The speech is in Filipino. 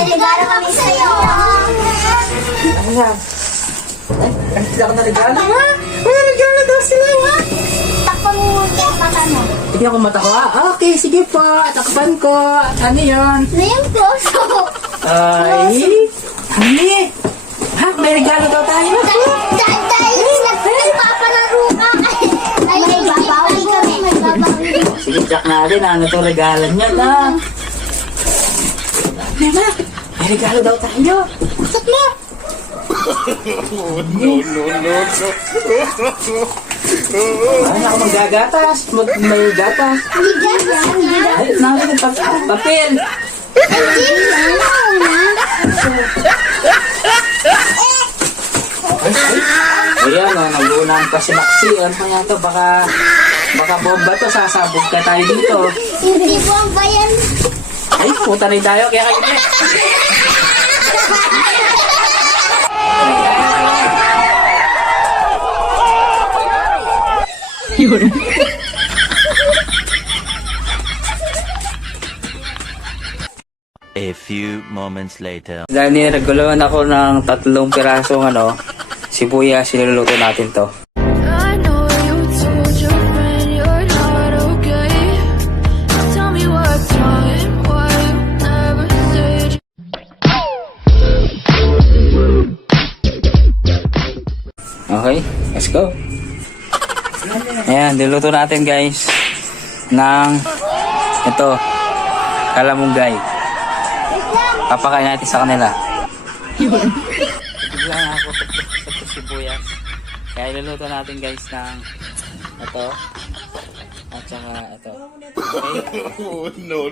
May regalo kami sa'yo. Ano yan? Ay, sila ko na regalo. May regalo daw sila. Takpan mo yung mata mo. Hindi ako mata ko. Okay, sige po. Takpan ko. Ano yun? Ano yung close ko? Ay, hindi. Ha? May regalo daw tayo. Dahil nagpapalaro ka. Ay, may babawi kami. May babawi. Sige, check natin. Ano to regalo niya na? Nema, may regalo daw tayo. Bakit mo? Ay, ako maggagatas. May gatas. Ay, namin yung papel. Ayan, nag-uunang pa si Maxi. Ano pa nga to? Baka bomba to. Sasabog ka tayo dito. Hindi po ang bayan. Ay, puta rin tayo. Kaya kayo. Yun. A few moments later. Dahil niraguluhan ako ng 3 pirasong sibuyas, siniluluto natin to. I know you told your friend you're not okay. Tell me what's wrong and why you never said. Okay, let's go. Ayan, niluto natin guys ng ito, kalamunggay. Papakain natin sa kanila. Bigla nga ako sa sibuyas. Kaya iluluto natin guys ng ito at saka ito. Okay? No.